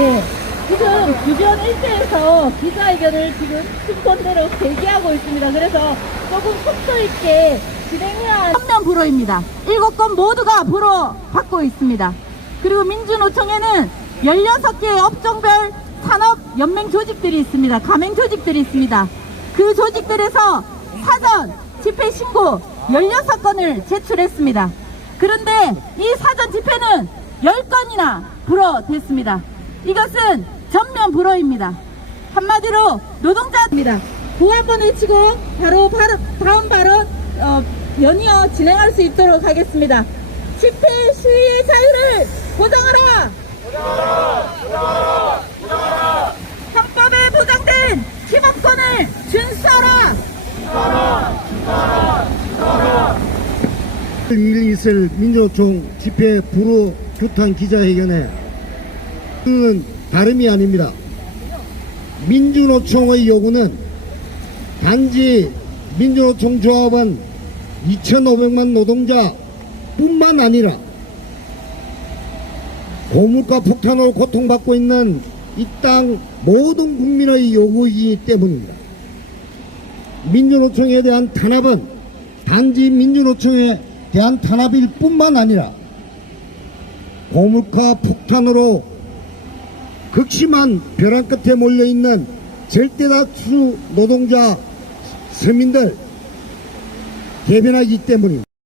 네. 지금 주변 일대에서 기자회견을 지금 순서대로 대기하고 있습니다. 그래서 조금 속도 있게 진행해야 전면 불허입니다. 일곱 건 모두가 불허 받고 있습니다. 그리고 민주노총에는 16개의 업종별 산업 연맹 조직들이 있습니다. 가맹 조직들이 있습니다. 그 조직들에서 사전 집회 신고 16건을 제출했습니다. 그런데 이 사전 집회는 10건이나 불허됐습니다. 이것은 전면 불허입니다. 한마디로 노동자입니다. 구호 한번 외치고 바로, 바로 다음 발언 어, 연이어 진행할 수 있도록 하겠습니다. 집회 시위의 자유를 보장하라! 헌법에 보장된 기본권을 준수하라! 1일 있을 민주노총 집회 불호 규탄 기자회견에 는 다름이 아닙니다. 민주노총의 요구는 단지 민주노총 조합원 2,500만 노동자 뿐만 아니라 고물가 폭탄으로 고통받고 있는 이 땅 모든 국민의 요구이기 때문입니다. 민주노총에 대한 탄압은 단지 민주노총에 대한 탄압일 뿐만 아니라 고물가 폭탄으로 극심한 벼랑 끝에 몰려있는 절대다수 노동자 서민들 대변하기 때문입니다.